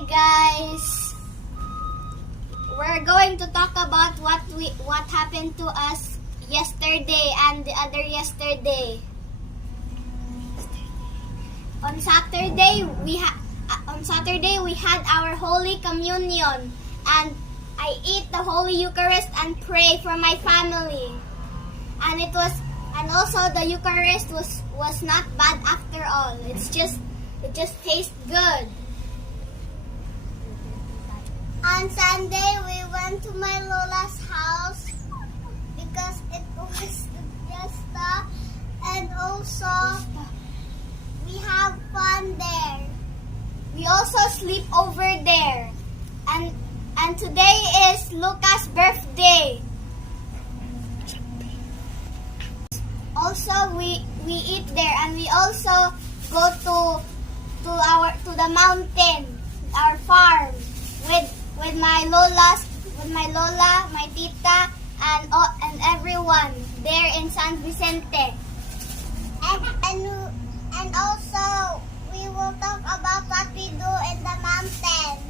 Hi guys. We're going to talk about what happened to us yesterday and the other yesterday. On Saturday we had our Holy Communion, and I ate the Holy Eucharist and pray for my family. And also the Eucharist was not bad after all. It just tastes good. On Sunday, we went to my Lola's house because it was the fiesta, and also we have fun there. We also sleep over there, and today is Lucas' birthday. Also, we eat there, and we also go to the mountain, our farm, with my Lola, my tita, and everyone there in San Vicente. And also we will talk about what we do in the mountain.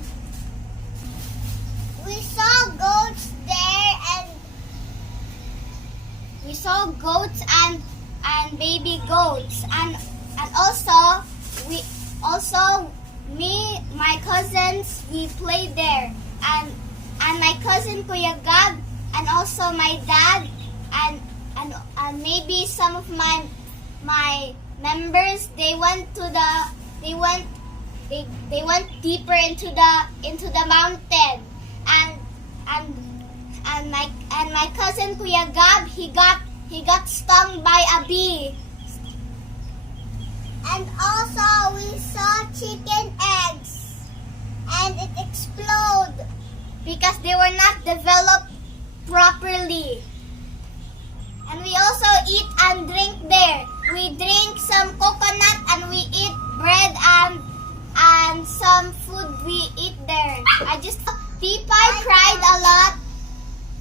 We saw goats there, and we saw goats and baby goats, and also me, my cousins, we played there, and my cousin Kuya Gab, and also my dad, and maybe some of my members, they went deeper into the mountain, and my cousin Kuya Gab, he got stung by a bee. And also we saw chicken eggs, and it exploded because they were not developed properly. And we also eat and drink there. We drink some coconut, and we eat bread and some food we eat there. Tipay cried a lot.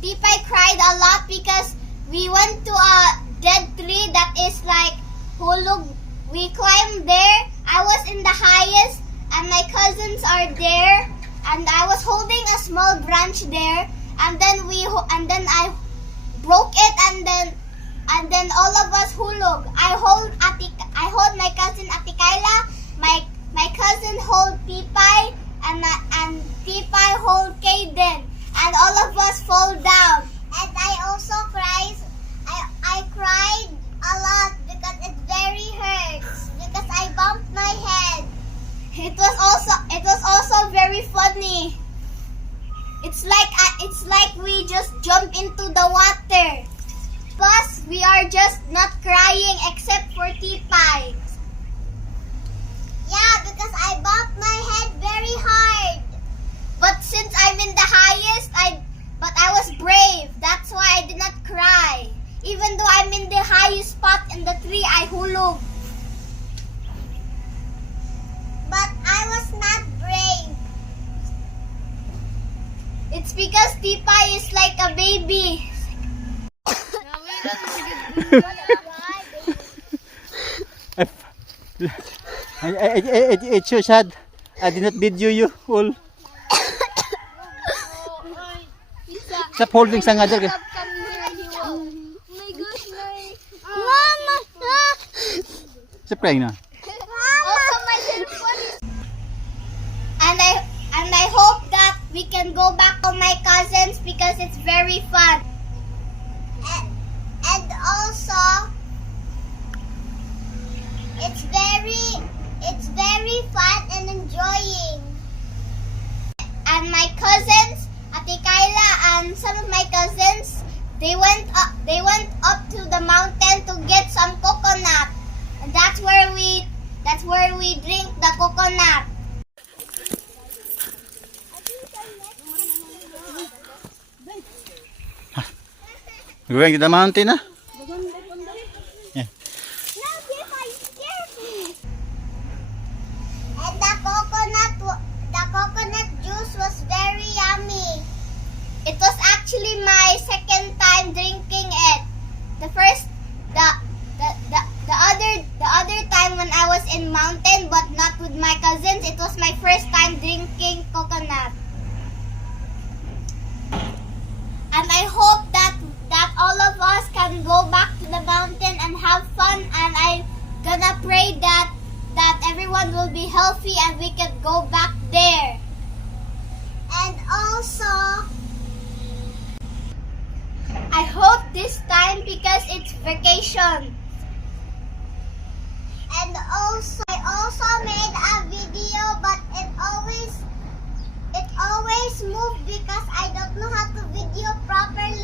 Tipay cried a lot because we went to a dead tree that is like hulog. We climbed there. I was in the highest, and my cousins are there, and I was holding a small branch there, and then I broke it, and then all of us hulog. I hold my cousin Atikaila, my cousin hold Tipay, and Tipay hold Kaden, and all of us fall down. And I also cried. I cried a lot because it very hurts because I bumped my head. It was also very funny. It's like we just jump into the water. Plus, we are just not crying except for Tipay. Yeah, because I bumped my head very hard. But since I'm in the highest, but I was brave. That's why I did not cry. Even though I'm in the highest spot in the tree, I hulog. But I was not brave. It's because Tipay is like a baby. It's so sad. I did not video you all. Stop holding sa nga dyan. Mama! Sa prank na. Also my telephone is... And I hope that we can go back to my cousins because it's very fun. And also it's very fun and enjoying. And my cousins, Ate Kyla, and some of my cousins, they went up to the mountain to get some coconut. And that's where we drink the coconut. Going to the mountain, ah? Yeah. And the coconut juice was very yummy. It was actually my second time drinking it. The other time when I was in mountain, but not with my cousins, it was my first time drinking wanna pray that everyone will be healthy and we can go back there. And also, I hope this time because it's vacation. And also, I also made a video, but it always moved because I don't know how to video properly.